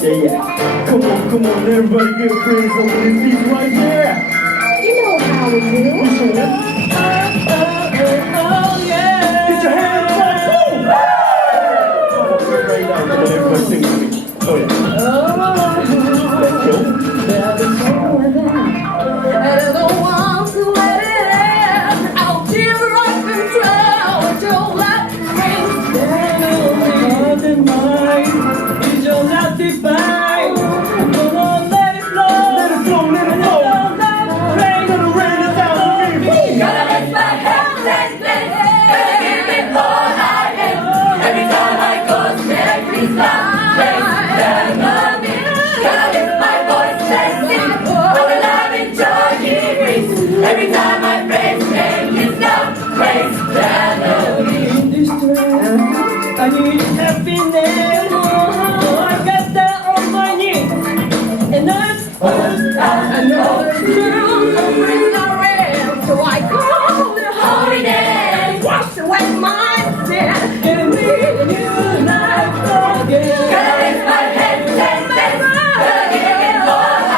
Yeah. Come on, everybody get praise over this piece right here. You know how we do. Get your hands up. Woo! Come on, right now. Come on, everybody sing with me. Oh, yeah. Let's go. And the ones who let it in, I'll tear up and drown with your light brings down on me. Nothing mine is your not divine. Come on, let it flow. Let it flow, let it flow. Let it rain. Let it rain it down on me. Gotta lift my hands and bless. Gotta give it all I am. Every time I go stand, please stop. Praise down on me. Gotta lift my voice and sing. All the love and joy He brings. Every time I praise Him, His love praise down on me. In distress, I need happiness. Oh, I got that on my knees. And I know the truth will bring the rain, so I call the holy name. Wash away my sin and leave you like again. Gotta lift my hands and bless. Gotta give it all I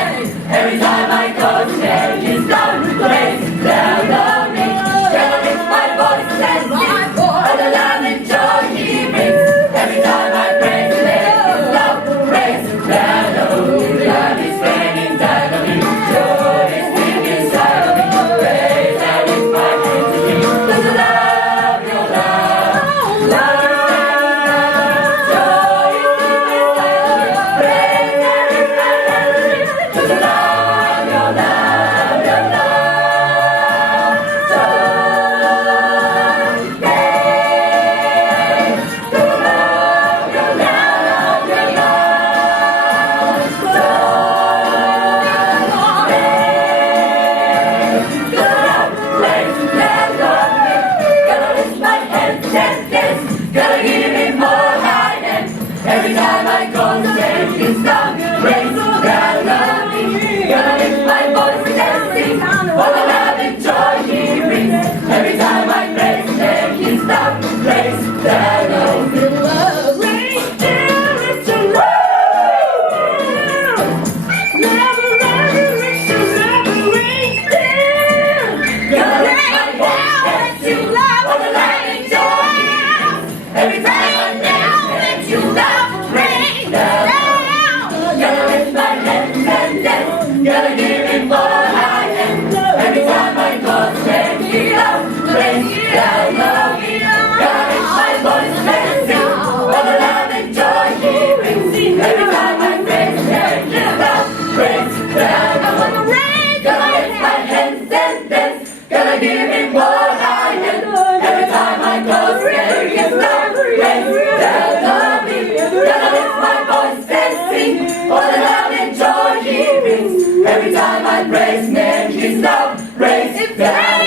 am. Every time I go stand, His love praise down on me. Gotta lift my voice and sing all the love and joy He brings. Every time I praise Him, His love praise down on me. Love is raining down on me. Joy is deep inside of me. Praise, I lift my hands to You. 'Cause I love Your love. Love is raining down on me. Joy is deep inside of me. Praise, I lift my hands to You. 'Cause I love Your love, Your love. Joy, praise, to love Your love, Your love. Gotta give Him all I am. Every time I concentrate, His love brings down on me. Gotta lift my voice and sing all the love and joy He brings. Every time I praise Him, His love brings down on me. Love rains down, let Your love down. Never, ever, let Your love rain down. Gotta lift my voice and sing all the love and joy He brings. Every time I down, let Your love rain down. Gotta lift my hands and dance. Gotta give Him all I am. Every time I go stand, His love rains down on me. Gotta lift my voice and sing all the love and joy He brings. Every time I praise Him, His love rains down on me. Gotta lift my hands and dance. Gotta give Him all I am. Every time I go stand, His love rains down on me. Gotta lift my voice and sing all the love and joy He brings. Every time I praise Him, His love rains down.